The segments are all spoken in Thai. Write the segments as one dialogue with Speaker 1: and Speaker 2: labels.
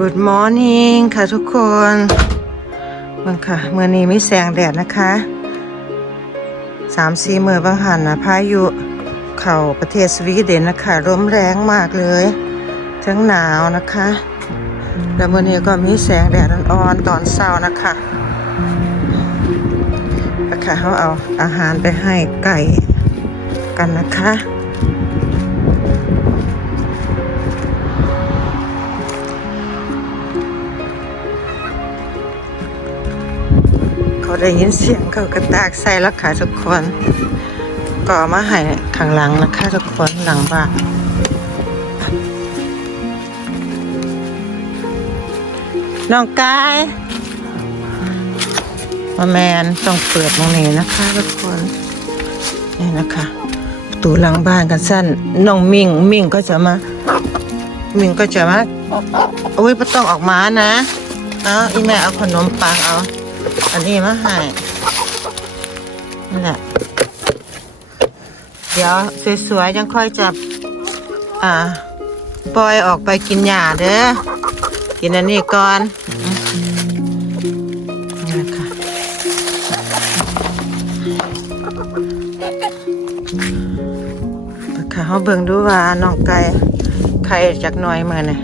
Speaker 1: Good morning ค่ะทุกคนเมันค่ะ เมื่อนี้ไม่แสงแดดนะคะสามสี่เมื่อบางหันนะพายุเข่าประเทศสวีเดนนะคะร่มแรงมากเลย ทั้งหนาวนะคะ แล้วเมื่อนี้ก็มีแสงแดดอ่อนๆตอนเช้านะคะนะคะเขาเอาอาหารไปให้ไก่กันนะคะ ได้ยินเสียงเขากระตากใส่แล้วค่ะทุกคนก็เอมาให้ข้างหลังนะคะทุกคนหลังบ้านน้องกายมาแมนต้องเปิดตรงนี้นะคะทุกคนนี่นะคะประตูหลังบ้านกันสั้นน้องมิ่งมิ่งก็จะมา มิ่งก็จะมาโอ้ยไม่ต้องออกมานะเอาอีแม่เอาขนมปังเอา อันนี้มาให้นั่นแหละเดี๋ยวสวยๆยังค่อยจับอ่า ปล่อยออกไปกินหญ้าเด้อกินอันนี้ก่อนนี่แหละคะค่ะเขาเบิ่งดูว่าน้องไก่ไข่จากน่อยมาเนี่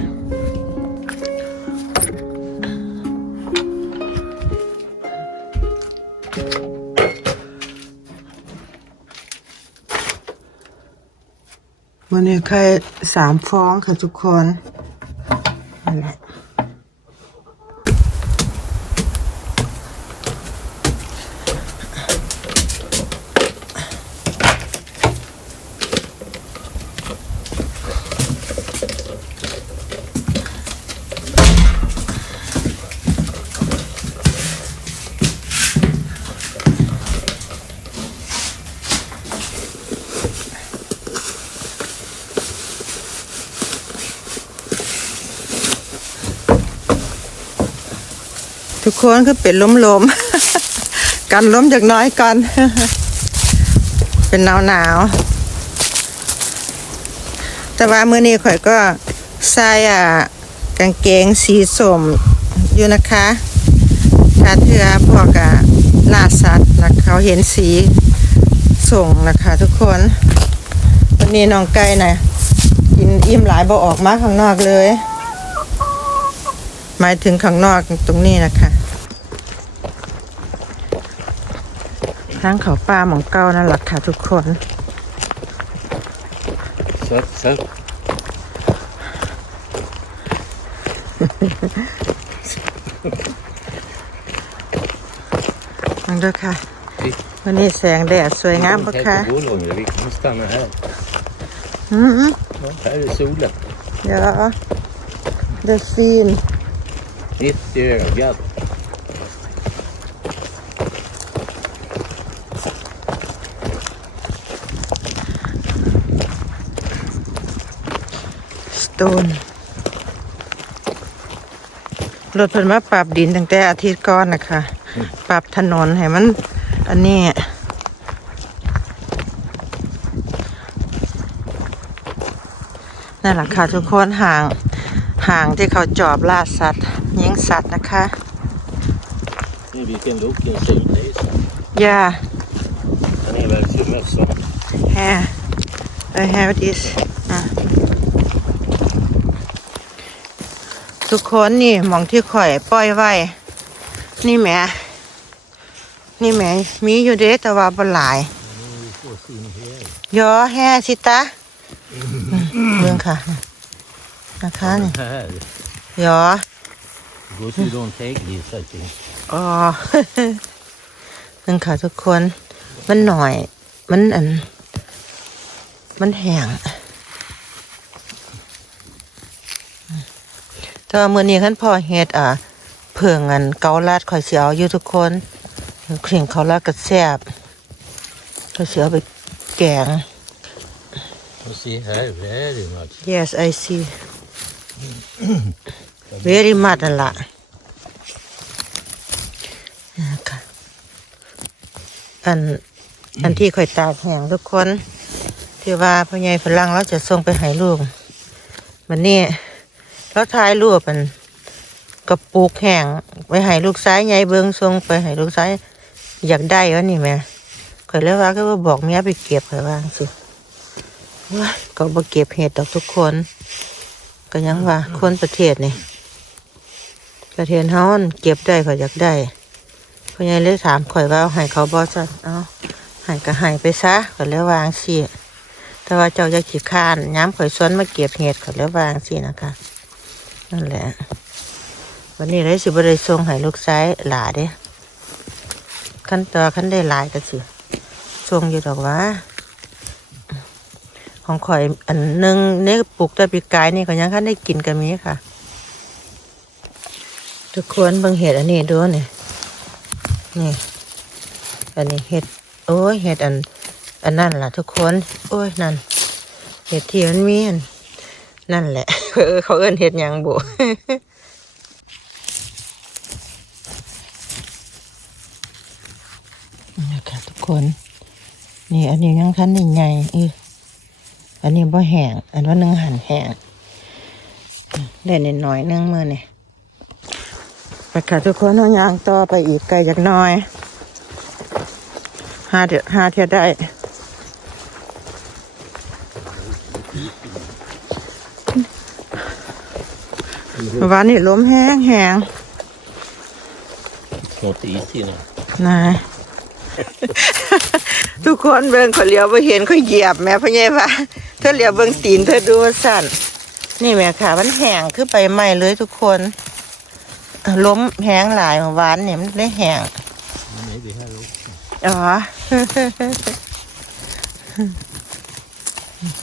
Speaker 1: วันนี้ไข่สามฟองค่ะทุกคน นั่นแหละทุกคนก็เป็นล้มลมๆกันล้มจากน้อยก่อน เป็นหนาวหนาวๆแต่ว่ามื้อนี้ข่อยก็ใส่อ่ากางเกงสีส้มอยู่นะคะถาเถือพอกะล่าสัตว์นะเขาเห็นสีส่งนะคะทุกคน วันนี้น้องไก่นะกินอิ่มหลายบ่ออกมาข้างนอกเลย หมายถึงข้างนอกตรงนี้นะคะ ทางเขาป่าหมองเก้านั่นแหละค่ะทุกคน
Speaker 2: Så, så.
Speaker 1: ฟังด้วยค่ะ วันนี้แสงแดดสวยงามปะคะ
Speaker 2: Helt Bolånger, vi kan stanna här.
Speaker 1: อืม
Speaker 2: Ja, här är solen.
Speaker 1: เดี๋ยวเดซีน
Speaker 2: Mitt i ögat.
Speaker 1: ตนรถเพิ่นมาปรับดินตั้งแต่อาทิตย์ก่อนนะคะ ปรับถนนให้มัน อันนี้นั่นแหละค่ะทุกคนห่างห่างที่เขาจอบล่าสัตว์ยิงสัตว์นะคะ
Speaker 2: Nu vilken look en sol det är. så.
Speaker 1: ย่า
Speaker 2: Han är väl så mössan.
Speaker 1: แฮ I have this อะ ทุกคนนี่หมองที่ข่อยปล่อยไว้ นี่แหม่นี่แหม่มีอยู่เด้แต่ว่าบ่หลายยอแฮ่สิตาเรื่องค่ะนะคะนี่
Speaker 2: Här.
Speaker 1: ยอ
Speaker 2: Går så långt ägg i så att det...
Speaker 1: อ๋อนึงค่ะทุกคน มันหน่อย มันอัน มันแห้ง แต่ว่ามื้อนี้คันพ่อเฮ็ดอะเพิ่งอันเกาลัดข่อยสิเอาอยู่ทุกคนเข่งเขาลัดก็แซ่บข่อยสิเอาไปแกง
Speaker 2: Och se här, very much.
Speaker 1: yes I see very much นั่นล่ะนะคะอันอันที่ข่อยตากแห้งทุกคนที่ว่าพ่อใหญ่ฝรั่งเราจะส่งไปให้ลูกวันนี้ เราถ่ายรูปมันกระปุกแห้งไปให้ลูกซ้ายใหญ่เบิงส่งไปให้ลูกซ้ายอยากได้วะนี่แม่ข่อยเลยว่าก็ว่าบอกเมียไปเก็บข่อยว่างสิว้ายก็บ่เก็บเห็ดดอกทุกคน ก็ยังว่าคนประเทศนี่ประเทศฮามันเก็บได้ข่อยอยากได้พ่อใหญ่เลยถามข่อยว่าเอาให้เขาบ่ซะเอาให้ก็ให้ไปซะข่อยเลยวางสิแต่ว่าเจ้าจะขี้ข้านย้ำข่อยสวนมาเก็บเห็ดเขาแล้ววางสินะคะ นั่นแหละ วันนี้เลยสิบได้ส่งให้ลูกซ้ายหลาเด้ขั้นต่อขั้นได้หลายก็สิส่งอยู่ดอกว่า ของข่อยอันหนึ่งเนี่ยปลูกแต่ปีกายนี่ก็ยังขั้นได้กินกันมีค่ะ ทุกคนเบิ่งเห็ดอันนี้ดูนี่นี่อันนี้เห็ดโอ้ยเห็ดอันอันนั่นล่ะทุกคน โอ้ยนั่นเห็ดที่มันมีอัน นั่นแหละเออเขาเอิ้นเห็ดยังบุนี่ค่ะทุกคน นี่อันนี้ยังคันใหญ่เอออันนี้บ่แห้งอันว่านึงหั่นแห้งได้นิดหน่อยนึงมือนี่ไปค่ะทุกคนเอายางต่อไปอีกไกลจากน้อยห้าเดือห้าเทียได้ วันนี้ลมแห้งแห้ง
Speaker 2: Not easy now.
Speaker 1: นาย ทุกคนเบิ่งเขาเลี้ยวไปเห็นเขาเหยียบแม่พ่อใหญ่ว่าเธอเลี้ยวเบิ่งตีนเธอดูว่าสั่น นี่แม่ค่ะมันแห้งคือไปไหม้เลยทุกคน ล้มแห้งหลายเมื่อวานเนี่ยมันได้แห้ง
Speaker 2: Maybe hello.
Speaker 1: อ๋อ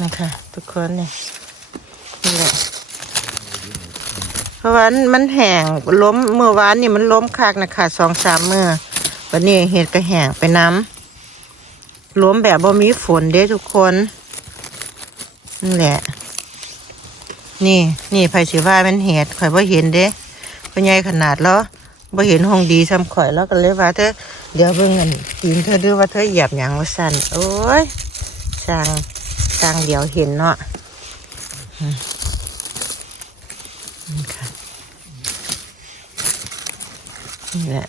Speaker 1: นะคะทุกคนเนี่ยนี่แหละ เพราะว่ามันแห้งล้มเมื่อวานนี่มันล้มคักนะคะสองสามเมื่อวันนี้เห็ดก็แห้งไปน้ำล้มแบบบ่มีฝนเด้ทุกคนนี่แหละ นี่นี่ไผสิว่ามันเห็ดข่อยบ่เห็นเด้พ่อใหญ่ขนาดแล้วบ่เห็นห้องดีซ้ำข่อยแล้วก็เลยว่าเธอเดี๋ยวเบิ่งอันตีนเธอดูว่าเธอเหยียบหยังว่าสั่นโอ้ยสร้างสร้างเดี๋ยวเห็นเนาะอืมค่ะ นี่แหละ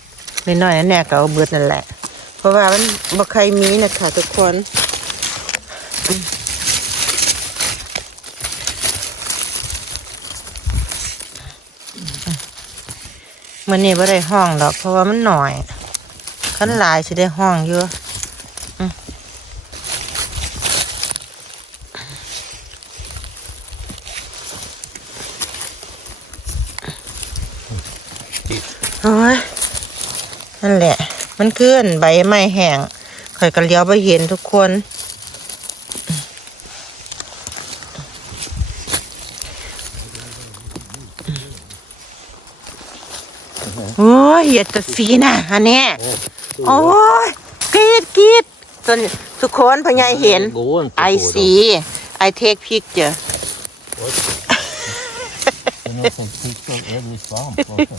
Speaker 1: น้อยๆอันเนี้ยก็เอาเบิดนั่นแหละ เพราะว่ามันบ่ใครมีนะคะทุกคนอืมมันนี่บ่ได้ห้องดอก เพราะว่ามันหน่อยคันหลายสิได้ห้องเยอะอืมโอ้ย นั่นแหละ มันขึ้นใบไม้แห้งข่อยก็เลี้ยวไปเห็นทุกคน โอ้ยเหยียดตะฟีน่ะอันเนี้ยโอ้ยกรีดกรีดจนทุกคนพญายเห็น
Speaker 2: Gå inte
Speaker 1: ไอ
Speaker 2: på
Speaker 1: ซีไอเทคพิกเจอ
Speaker 2: dem. Det är någon som tycker det är lite varmt. också.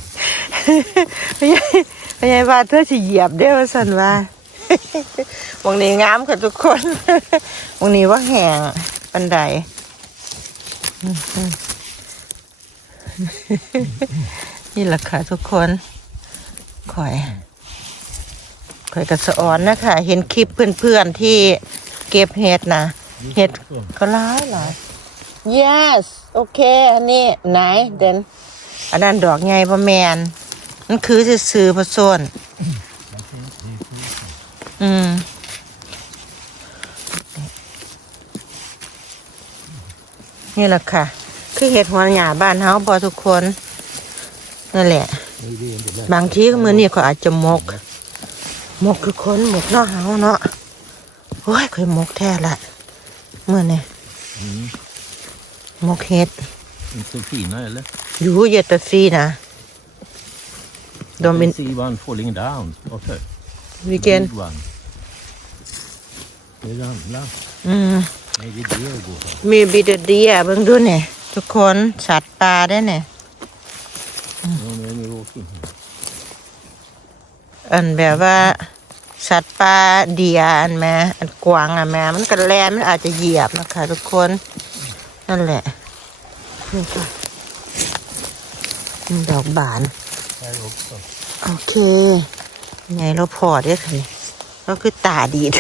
Speaker 1: พญายพญายว่าเธอจะเหยียบได้อว่าสันว่าวงนี้งามค่ะทุกคนวงนี้ว่าแห้งปันไดนี่แหละค่ะทุกคนข่อยข่อยกระสะออนนะคะ เห็นคลิปเพื่อนๆที่เก็บเห็ดนะเห็ดก็ร้ายหลาย yes โอเคอันนี้ไหนเดนอันนั้นดอกไงพ่แมนมันคือซื้อๆผสมอืมนี่แหละค่ะ คือเห็ดหัวหยาบ้านเฮาพอทุกคนนั่นแหละ บางทีมือนี่ก็อาจจะมก มกคือคนมกเนาะเฮาเนาะโอ้ยเคยมกแท้ละเมื่อนี่ มกเห็ด
Speaker 2: Inte så fina eller?
Speaker 1: อยู่เยตฟรีนะ
Speaker 2: Jag
Speaker 1: De
Speaker 2: can
Speaker 1: in-
Speaker 2: see one falling down. Okay.
Speaker 1: วิเกน
Speaker 2: Big one. Det ramlar.
Speaker 1: อืม
Speaker 2: Maybe deer går här.
Speaker 1: มีบิดเดียเบิ่งดูเนี่ยทุกคนสัตว์ป่าได้เนี่ย
Speaker 2: Ja, nu är ni walking.
Speaker 1: อันแบบว่า สัตว์ป่าเดียอันแม่อันกวางอะแม่มันกันแลมันอาจจะเหยียบนะคะ ทุกคน นั่นแหละ นี่ค่ะนี่ดอกบาน
Speaker 2: Här också.
Speaker 1: โอเคไงเราพอได้ค่ะนี่เราคือตาดีด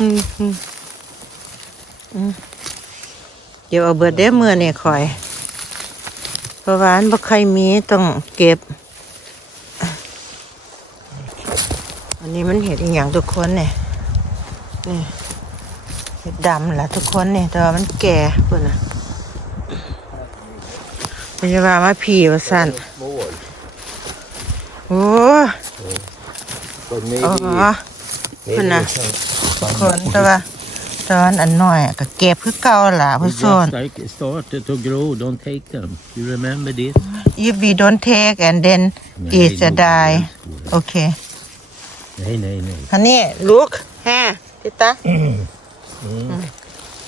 Speaker 1: อืมอืมอืมเดี๋ยวเอาเบิดได้เมื่อนี่คอยเพราะว่าอันบ่ใครมีต้องเก็บ อันนี้มันเห็ดอีหยังทุกคนเนี่ยนี่ เห็ดดำแหละทุกคนเนี่ยแต่ว่ามันแก่ปุ่นนะพยาบาลมาผีว่าสั่น
Speaker 2: Mål.
Speaker 1: โอ้
Speaker 2: But
Speaker 1: อ๋อ
Speaker 2: maybe,
Speaker 1: Kunna.
Speaker 2: maybe we can
Speaker 1: คนแต่ว่าตอนอันน้อยก็เก็บคือเก่าล่ะ
Speaker 2: We
Speaker 1: ผู้ชน
Speaker 2: just like started to grow, don't take them. You remember this?
Speaker 1: if we don't take and then
Speaker 2: Nej,
Speaker 1: it จะ
Speaker 2: no,
Speaker 1: die
Speaker 2: det är skolan.
Speaker 1: โอเค
Speaker 2: Nej, nej, nej.
Speaker 1: อันนี้ลูกแฮ่พี่ตา
Speaker 2: Mm.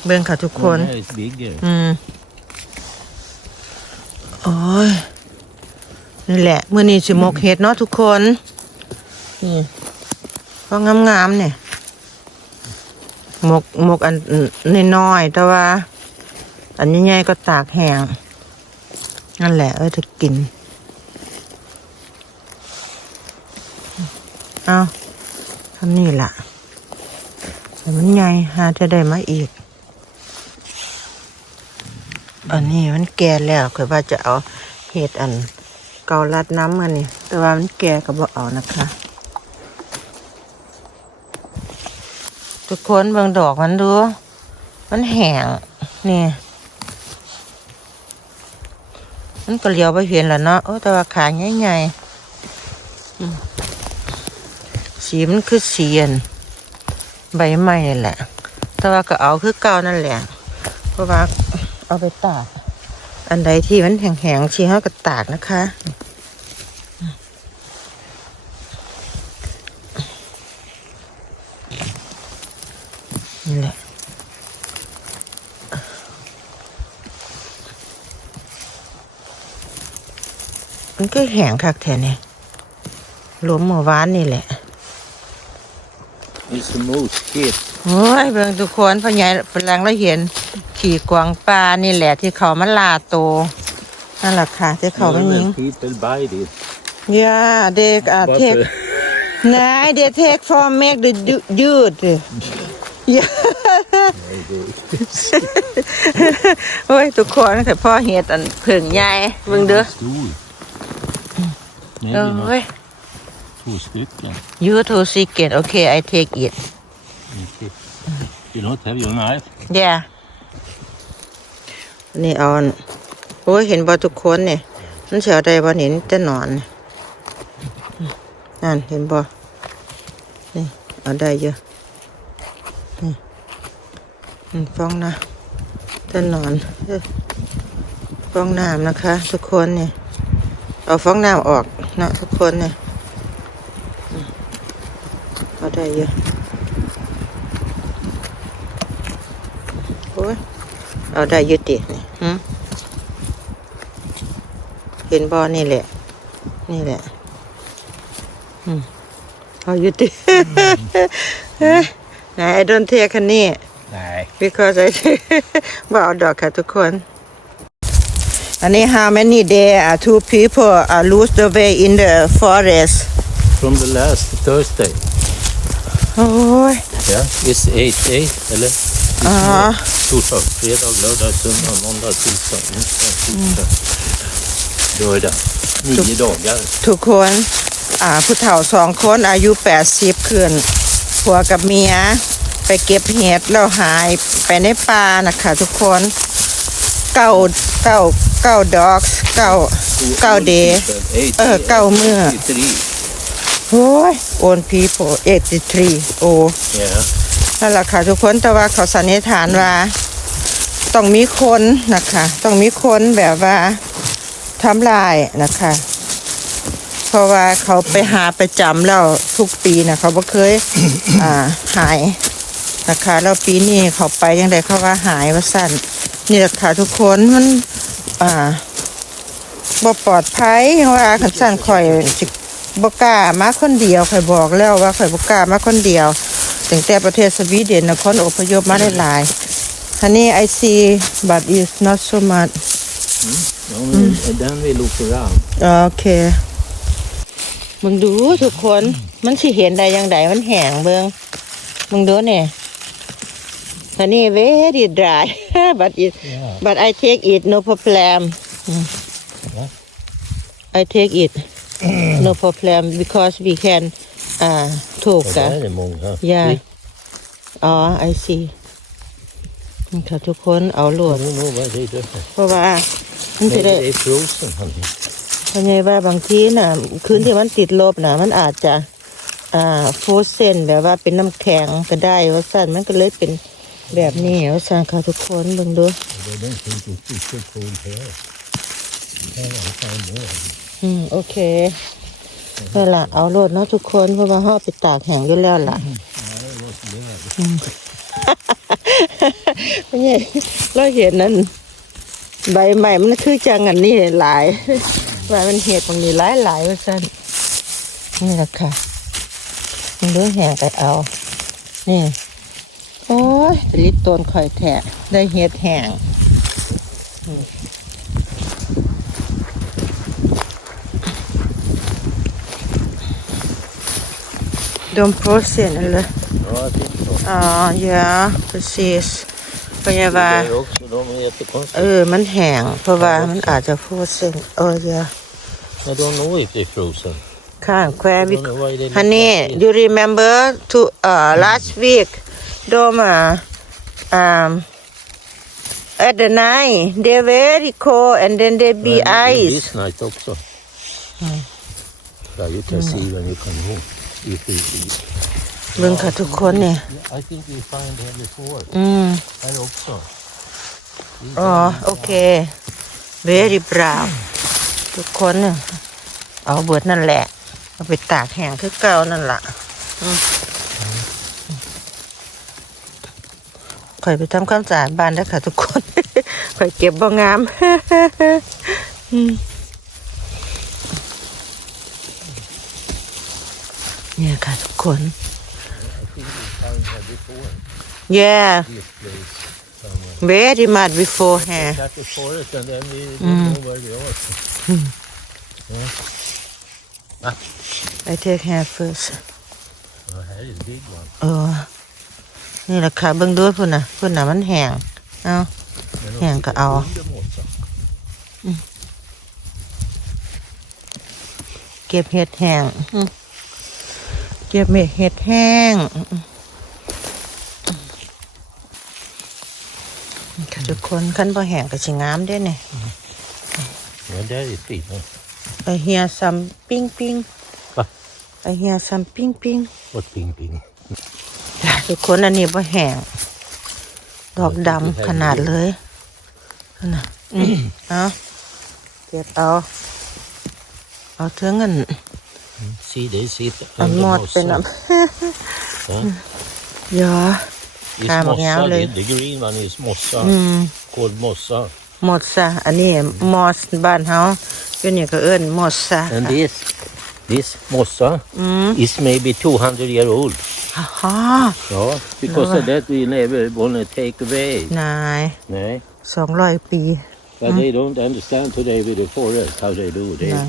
Speaker 1: เบิ่งค่ะทุกคน
Speaker 2: One here is bigger.
Speaker 1: อืมโอ้ยนี่แหละมื่อนี้สิมกเห็ดเนาะทุกคน นี่ก็งามๆเนี่ยหมกหมกอันน้อยๆแต่ว่า อันใหญ่ๆก็ตากแห้งนั่นแหละ เออจะกิน เอาทำนี่ล่ะ แต่มันใหญ่หาจะได้มาอีก อันนี้มันแก่แล้วเคยว่าจะเอาเห็ดอัน เกาลัดน้ำมันนี่ แต่ว่ามันแก่ก็บ่เอานะคะ ทุกคนบิ่งดอกมันดู มันแห้งนี่มันก็เลี้ยวไปเห็นแล้วเนาะโอ้แต่ว่าขาใหญ่ๆสีมันคือสีอัน ใบไม้นี่แหละ แต่ว่าก็เอาคือเก่านั่นแหละ เพราะว่าเอาไปตาก อันใดที่มันแห้งๆชี้เขาก็ตากนะคะนี่แหละมันก็แห้งคักแท้เนี่ยล้มเมื่อวานนี่แหละ
Speaker 2: It's a moose kid.
Speaker 1: โอ้ยเบิ่งทุกคนพ่อใหญ่ฝรั่งเราเห็น ขี่กวางปลานี่แหละที่เขามาลาโตนั่นแหละค่ะที่เขาไม่ยิง
Speaker 2: Normal people buy this.
Speaker 1: ย่าเด็กอา
Speaker 2: But,
Speaker 1: เทก
Speaker 2: uh,
Speaker 1: นายเด็กเทก for make the du- dude ย่าโอ้ยทุกคนแต่พ่อเห็ดอันเพิ่งใหญ่เบิ่งเด้อ
Speaker 2: Stor.
Speaker 1: เอ
Speaker 2: Maybe ้
Speaker 1: ย
Speaker 2: not två stycken.
Speaker 1: you to secret okay I take it
Speaker 2: Okay. You not have your knife?
Speaker 1: ย่านี่เอาอันโอ้ยเห็นบ่ทุกคนเนี่ยมันเสียวได้บ่เห็นจะนอนนั่นเห็นบ่นี่เอาได้เยอะนี่อืมฟองนะจะนอนเอ้ยฟองน้ำนะคะ ทุกคนเนี่ยเอาฟองน้ำออกนะทุกคนเนี่ยอืม เอาได้เยอะโอ้ยเอาได้เยอะตินี่หืมเห็นบ่นี่แหละ นี่แหละอืมเอาเยอะติ เฮ้ยไหน I don't take คันนี้
Speaker 2: Nej.
Speaker 1: because I บ่เอาดอกค่ะทุกคน อันนี้ how many day are two people are lose the way in the forest
Speaker 2: From the last Thursday.
Speaker 1: โอ้ย
Speaker 2: Yeah. It's eight days. Eller?
Speaker 1: อ๋อ
Speaker 2: Torsdag, fredag, lördag, söndag, måndag, tisdag, onsdag, torsdag. Lördag. Nio dagar.
Speaker 1: ทุกคน อ่า ผู้เฒ่าสองคนอายุแปดสิบขึ้นผัวกับเมีย ไปเก็บเห็ดแล้วหายไปในป่านะคะทุกคน เก้าเก้าเก้าดอก เก้าเก้าเดย์
Speaker 2: Eight
Speaker 1: Ờ,
Speaker 2: days.
Speaker 1: cao mưa.
Speaker 2: 83.
Speaker 1: โอ้ย old people 83โอ้
Speaker 2: Yeah.
Speaker 1: นั่นแหละค่ะทุกคนแต่ว่าเขาสันนิษฐานว่า ต้องมีคนนะคะ ต้องมีคนแบบว่าทำลายนะคะ เพราะว่าเขาไปหาประจำแล้วทุกปีนะเขาบ่เคยอ่าหายนะคะแล้วปีนี้เขาไปยังไงเขาว่าหายว่าสั่นนี่แหละค่ะทุกคนมันอ่าบ่ปลอดภัยเพราะว่าขันสั่นคอยสิ บกล้ามาคนเดียวข่อยบอกแล้วว่าข่อยบกล้ามาคนเดียวตั้งแต่ประเทศสวีเดนนะคนอพยพมาได้หลายฮันนี่ I see but is not so much
Speaker 2: Ja, men Den vi look around.
Speaker 1: โอเคมึงดูทุกคนมันสิเห็นได้ยังไงมันแห้งเบิงมึงดูเนี่ยอันนี้ very dry but it
Speaker 2: Yeah.
Speaker 1: but I take it no problem
Speaker 2: What?
Speaker 1: I take it no problem because we can uh ถูก
Speaker 2: Och
Speaker 1: กัน
Speaker 2: där är många.
Speaker 1: ยาอ๋อ I see นี่ค่ะทุกคนเอาโหล
Speaker 2: I
Speaker 1: ด
Speaker 2: don't know what they do.
Speaker 1: เพราะว่ามันจะ
Speaker 2: Maybe
Speaker 1: ได้
Speaker 2: they frozen, honey.
Speaker 1: เพราะไงว่าบางทีน่ะคืนที่มันติดลบน่ะ มันอาจจะ อ่าโฟเซนแบบว่าเป็นน้ำแข็งก็ได้ว่าสั่นมันก็เลยเป็นแบบนี้ว่าสั่นค่ะทุกคนเบิ่งดู
Speaker 2: They don't think it's so cold here. Här har jag find more.
Speaker 1: อืมืม โอเคนั่นล่ะเอาโหลดเนาะทุกคนเพราะว่าเฮาเอไปตากแห้งอยู่แล้วล่ะไม่ใช่เราเห็นนั้นใบใหม่มันคือจังอันนี้หลายใบมันเห็ดตรงนี้หลายหลายว่าสั้นนี่แหละค่ะมันเลือแห้งไปเอา นี่โอ้ยลิตรต้นข่อยแทะได้เห็ดแห้งอืมดมโปรเซนอะไร
Speaker 2: Ja, jag think so.
Speaker 1: อ๋อ ja precis พยาบาล
Speaker 2: Det är också, de är
Speaker 1: เอ
Speaker 2: jättekonstiga.
Speaker 1: อ มันแห้งเพราะว่ามันอา จจะพูดเส้นเออเยอะ
Speaker 2: I don't know if they're frozen.
Speaker 1: ข้างแควบิ
Speaker 2: I don't know why they look
Speaker 1: ฮันนี่
Speaker 2: like this.
Speaker 1: you remember to uh last week โดมา um at the night they very cold and then they be
Speaker 2: And
Speaker 1: ice
Speaker 2: This night also. Yeah, you can see when you come home. You see.
Speaker 1: เบิ่งค่ะทุกคนเนี่ย
Speaker 2: I think we find here before.
Speaker 1: อืมอ๋อโอเค very brown ทุกคนเนี่ยเอาเบิดนั่นแหละ เอาไปตากแห้งคือเก่านั่นล่ะอืมข่อยไปทำความสะอาดบ้านแล้วค่ะทุกคน ข่อยเก็บบ่งาม อืม เนี่ยค่ะทุกคน
Speaker 2: Found here before.
Speaker 1: yeah
Speaker 2: This place somewhere.
Speaker 1: very much beforehand
Speaker 2: Cut the forest and then we don't know where we are.
Speaker 1: I take hair first
Speaker 2: Oh, här är en big one.
Speaker 1: เออนี่แหละค่ะเบิ่งดูพุ่นน่ะพุ่นน่ะมันแห้งเอา
Speaker 2: Men
Speaker 1: Ja,
Speaker 2: också
Speaker 1: ja.
Speaker 2: undermåtta.
Speaker 1: เก็บเห็ดแห้งอืม เก็บเห็ดแห้งค่ะทุกคนขั้นบ่แห้งก็สิงามเด้เนี่ย
Speaker 2: Men där är fint. huh?
Speaker 1: ไอเฮียซัมปิ้งปิ้ง
Speaker 2: Va?
Speaker 1: ไอเฮียซัมปิ้งปิ้ง
Speaker 2: Och ping ping.
Speaker 1: จ้ะทุกคนอันนี้บ่แห้งดอกดำขนาดเลยนั่นน่ะอืมเอาเก็บเอาเอาเท่าเงิน
Speaker 2: See, they sit
Speaker 1: อัน
Speaker 2: under
Speaker 1: หมดเป็น
Speaker 2: mossa.
Speaker 1: น้
Speaker 2: Ja. ำ
Speaker 1: ja
Speaker 2: It's
Speaker 1: Kan man
Speaker 2: mossa.
Speaker 1: göra
Speaker 2: The,
Speaker 1: det?
Speaker 2: the green one is mossa.
Speaker 1: อืม
Speaker 2: Called mossa.
Speaker 1: หมดซะอันนี้มอสบ้านเฮาอยู่นี่ก็เอิ้นหมดซะ
Speaker 2: And this, this mossa
Speaker 1: อืม
Speaker 2: is maybe 200 year old.
Speaker 1: ฮ่า
Speaker 2: Ja, because
Speaker 1: Ja.
Speaker 2: of that we never wanna take away.
Speaker 1: นาย
Speaker 2: Nej.
Speaker 1: สองร้อยปี
Speaker 2: But they don't understand today with the forest how they do. They,
Speaker 1: No.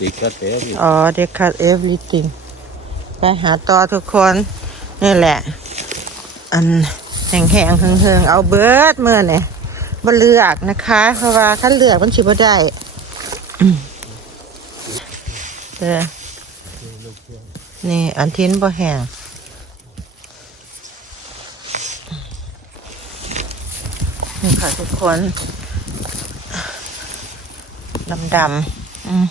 Speaker 2: They cut everything.
Speaker 1: อ๋อเด็กคัด everything ไปหาต่อทุกคน นี่แหละ อันแห้งแห้งๆเฮงๆเอาเบิร์ดเมื่อเนี่ยบ่เลือกนะคะ เพราะว่าถ้าเลือกมันสิบ่ได้เออนี่อันทิ้นบ่แห้งนี่ค่ะทุกคนดำดำๆอืม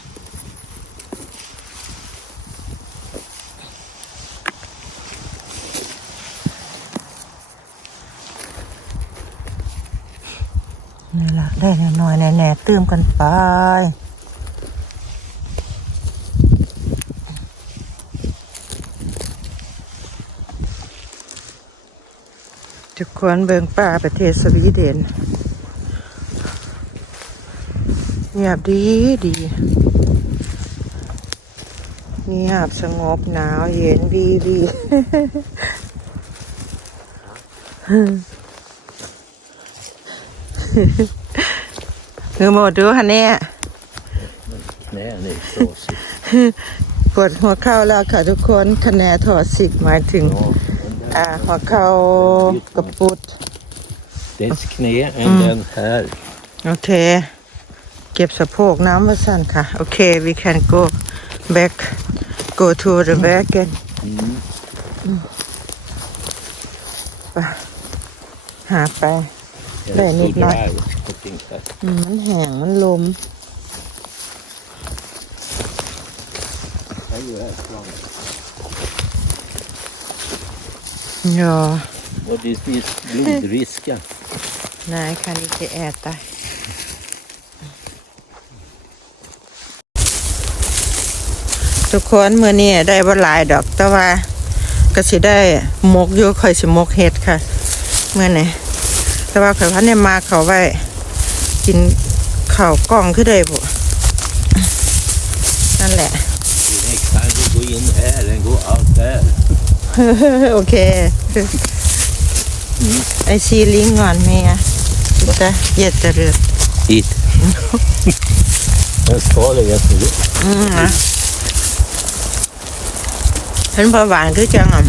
Speaker 1: ได้หน่อยๆแน่ๆเตื้มกันไปทุกคนเบิงป่าประเทศสวีเดนเงียบดีดีเงียบสงบหนาวเย็นวีวี คือหมดดูฮะเนี่ย
Speaker 2: Nej, det är trasigt.
Speaker 1: ปวดหัวเข่าแล้วค่ะทุกคนคะแนนถอดสิกหมายถึง
Speaker 2: Ja,
Speaker 1: อ่า หัวเข่ากระปุด
Speaker 2: dess knä än den här.
Speaker 1: โอเค เก็บสะโพกน้ำมาสั่นค่ะ โอเค we can go back go to the back again
Speaker 2: Mm.
Speaker 1: ไปหาไป
Speaker 2: Jag
Speaker 1: Det är mitt
Speaker 2: stod
Speaker 1: lag.
Speaker 2: där och tänkte,
Speaker 1: อืมมันแห้งมันลม
Speaker 2: här är det fram.
Speaker 1: ยอ
Speaker 2: Och det finns blodrisken.
Speaker 1: นายคันนี้จะแอดตายทุกคนมือนี้ได้บ่หลายดอกแต่ว่า ก็สิได้หมกอยู่ค่อยสิหมกเห็ดค่ะ เมื่อนี้ แต่ว่าข่อยพันเนี่ยมาเขาไว้ กินข้าวกล้องคือได้บ่นั่นแหละ
Speaker 2: Den kan ju gå in här, den går out där.
Speaker 1: โอเค ไอซีลิงก่อนเมียจะเย็ดจะเรือ
Speaker 2: Hit. Den ska lägga sig.
Speaker 1: อืมนะเห็นพอหวานคือจังอะ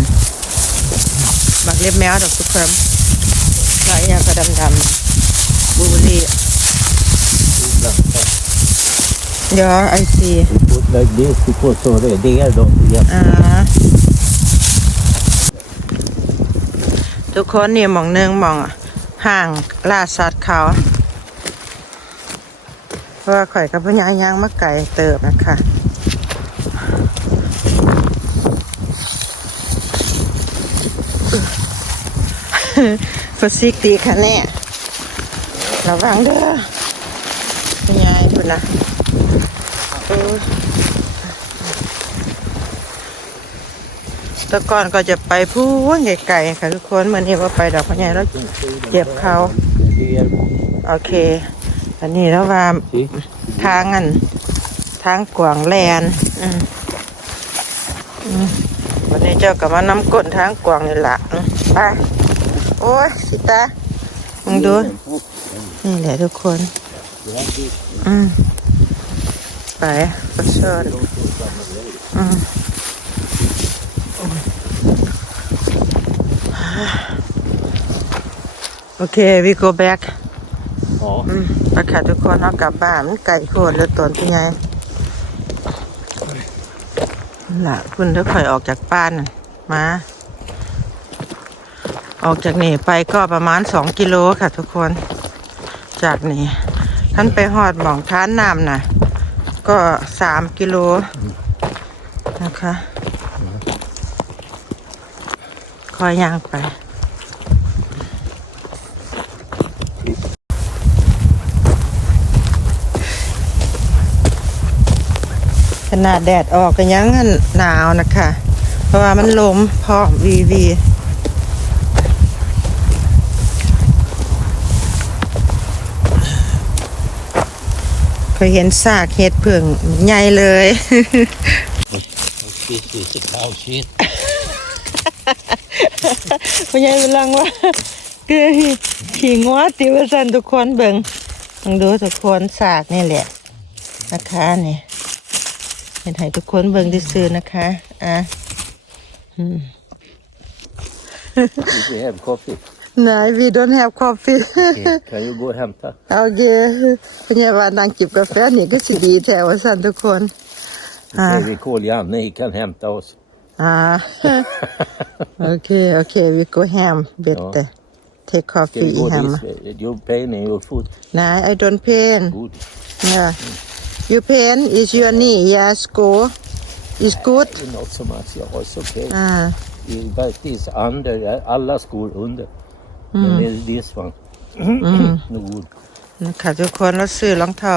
Speaker 1: บักเล็บแมวดอกทุกคน ใส่ยากระดำดำบูเบอรี่เดี๋ยวไอซี
Speaker 2: Du får lägga det, du får så det är det de vet.
Speaker 1: อ่าทุกคนนี่หมองหนึงหมองห่างล่าสัตว์เขา เพราะว่าข่อยกับพญายางมาไก่เติบนะคะ ฟซิกตีค่ะแน่ระวังเด้อพญายคุณนะเออแต่ก่อนก็จะไปพูนไกลๆค่ะทุกคนเมื่อนี้ว่าไปดอกพญายแล้วเจ็บเขาโอเค อันนี้แล้วว่า
Speaker 2: See?
Speaker 1: ทางอันทางกวางแลนอืมอืมวันนี้เจ้าก็มานำก้นทางกวางนี่ละอืมไป โอ้ยสิตามึงดู นี่แหละทุกคน อืมไปก็ชนอืมโอเค we go back
Speaker 2: Ja,
Speaker 1: อืมไปค่ะทุกคนเอากลับบ้านไก่โคตรแล้วตอนที่ไงล่ะคุณถ้าข่อยออกจากบ้านมา ออกจากนี่ไปก็ประมาณสองกิโลค่ะทุกคน จากนี่ท่านไปหอดหมองท้านน้ำน่ะก็สามกิโลนะคะคอยย่างไปขนาดแดดออกก็ยังหนาวนะคะ เพราะว่ามันลมพอมวีวี เคยเห็นซากเห็ดเผิ่งใหญ่เลย
Speaker 2: och finns lite kaosigt.
Speaker 1: พ่อใหญ่เป็นลังว่าเกลือขี่งัวติวสันทุกคนเบิ่งลองดูทุกคนซากนี่แหละนะคะนี่เห็นให้ทุกคนเบิ่งซื่อๆนะคะอะ
Speaker 2: Vill du have coffee?
Speaker 1: นาย we don't have coffee
Speaker 2: Okay. Kan you go och hämta?
Speaker 1: โอเคพ่อใหญ่ว่านางจิบกาแฟนี่ก็สิดีแถวสันทุกคน อ่า
Speaker 2: Säger vi Kohl Janne kan hämta oss.
Speaker 1: อ่า โอเค โอเค we go ham better take
Speaker 2: Ska
Speaker 1: coffee
Speaker 2: vi gå
Speaker 1: in ham
Speaker 2: this way? You pain in your foot.
Speaker 1: นาย I don't pain
Speaker 2: Good.
Speaker 1: yeah you pain is your knee yes go is good
Speaker 2: Not so much. Ja, it's okay.
Speaker 1: อ่า
Speaker 2: You got this under. Alla skor under. Men det är this one. no good.
Speaker 1: นะคะทุกคนเราซื้อรองเท้า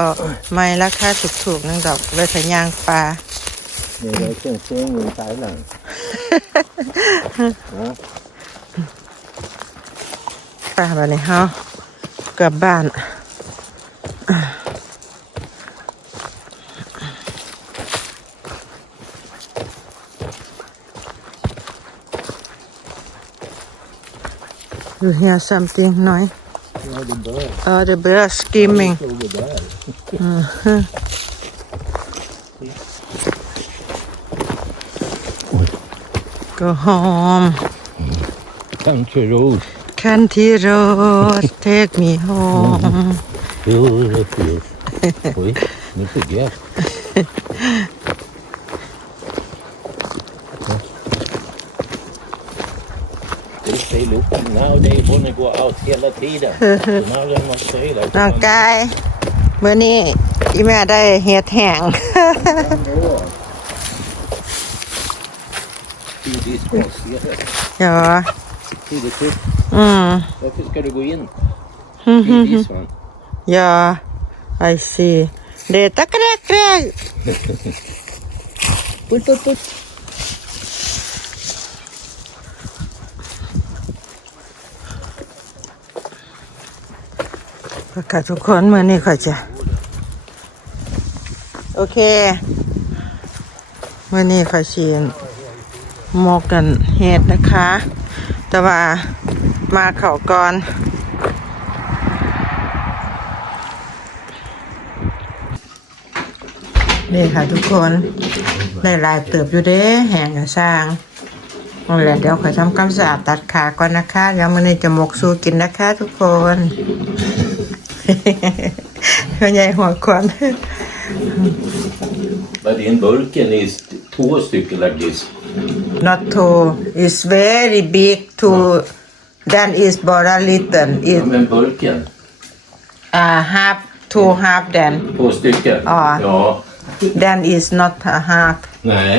Speaker 1: ไม่ราคาถูกๆนั่งดอกไว้ทะยางปลา
Speaker 2: Det är verkligen sväng i Thailand. Ja.
Speaker 1: ปลาแบบนี้เฮากลับบ้าน You hear something noise?
Speaker 2: Ja, det bör.
Speaker 1: Oh, the bird screaming.
Speaker 2: Där.
Speaker 1: Go home.
Speaker 2: Country road.
Speaker 1: Country road, take me home. Mm-hmm.
Speaker 2: Beautiful. Oj, nu fick wanna go out hela tiden. so now they must say that.
Speaker 1: น้องกายเมื่อนี้อีแม่ได้เฮ็ดแห้ง
Speaker 2: See this boss here.
Speaker 1: เดี๋ยว
Speaker 2: See the tip.
Speaker 1: อืม
Speaker 2: Varför ska du gå in?
Speaker 1: ฮึ
Speaker 2: In this one.
Speaker 1: อย่า I see เดตะกระแกรกแกรก
Speaker 2: Put, put, put.
Speaker 1: ประกาศทุกคนเมื่อนี้ข่อยจะโอเคเมื่อนี้ข่อยสิหมกกันเฮ็ดนะคะ แต่ว่ามาเข่าก่อนนี่ค่ะทุกคนได้ลายเติบอยู่เด้แห่งกระสร้างนั่นแหละเดี๋ยวขอยทำความสะอาดตัดขาก่อนนะคะเดี๋ยวมันนี้จะหมกสูกินนะคะทุกคน เขาใหญ่หัวควัน
Speaker 2: But in burken is två stycken like this.
Speaker 1: not to is very big to then is bara little
Speaker 2: Ja,
Speaker 1: is
Speaker 2: men burken.
Speaker 1: uh, half to half then
Speaker 2: Två stycken.
Speaker 1: Ja.
Speaker 2: Ja.
Speaker 1: then is not a half
Speaker 2: Nej.